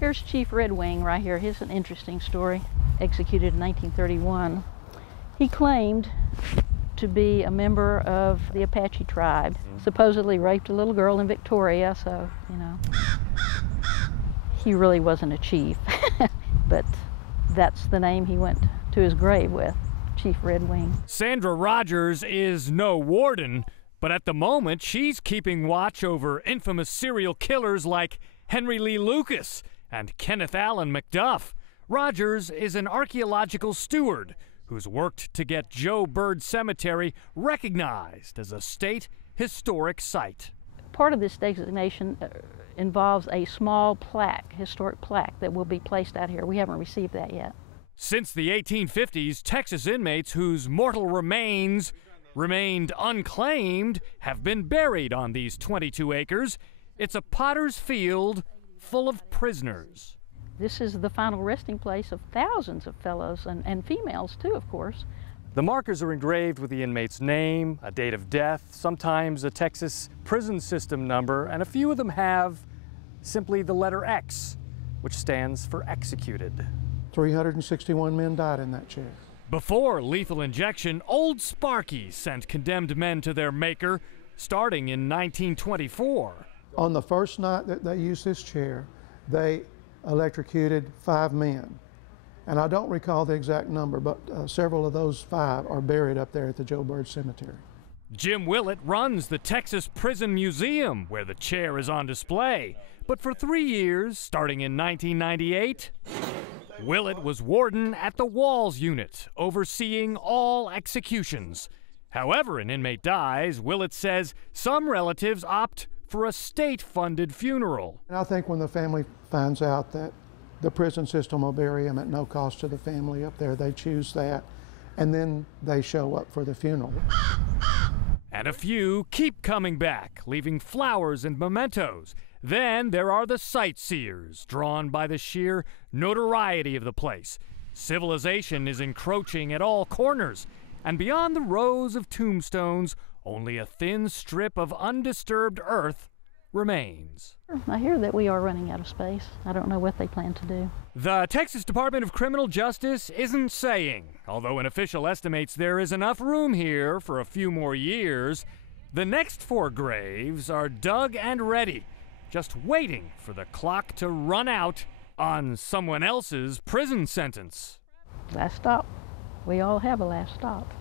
Here's Chief Red Wing right here. Here's an interesting story. Executed in 1931. He claimed to be a member of the Apache tribe. Supposedly raped a little girl in Victoria, so, you know, he really wasn't a chief. But that's the name he went to his grave with, Chief Red Wing. Sandra Rogers is no warden, but at the moment she's keeping watch over infamous serial killers like Henry Lee Lucas and Kenneth Allen MacDuff. Rogers is an archaeological steward who's worked to get Joe Bird Cemetery recognized as a state historic site. Part of this designation involves a small plaque, historic plaque, that will be placed out here. We haven't received that yet. Since the 1850s, Texas inmates whose mortal remains remained unclaimed have been buried on these 22 acres. It's a potter's field full of prisoners. This is the final resting place of thousands of fellows and females too, of course. The markers are engraved with the inmate's name, a date of death, sometimes a Texas prison system number, and a few of them have simply the letter X, which stands for executed. 361 men died in that chair. Before lethal injection, Old Sparky sent condemned men to their maker, starting in 1924. On the first night that they used this chair, they electrocuted 5 men. And I don't recall the exact number, but several of those 5 are buried up there at the Joe Bird Cemetery. Jim Willett runs the Texas Prison Museum, where the chair is on display. But for 3 years, starting in 1998, Willett was warden at the Walls Unit, overseeing all executions. However an inmate dies, Willett says some relatives opt for a state-funded funeral. And I think when the family finds out that the prison system will bury him at no cost to the family up there, they choose that, and then they show up for the funeral. And a few keep coming back, leaving flowers and mementos. Then there are the sightseers, drawn by the sheer notoriety of the place. Civilization is encroaching at all corners, and beyond the rows of tombstones, only a thin strip of undisturbed earth remains. I hear that we are running out of space. I don't know what they plan to do. The Texas Department of Criminal Justice isn't saying, although an official estimates there is enough room here for a few more years. The next 4 graves are dug and ready, just waiting for the clock to run out on someone else's prison sentence. Last stop. We all have a last stop.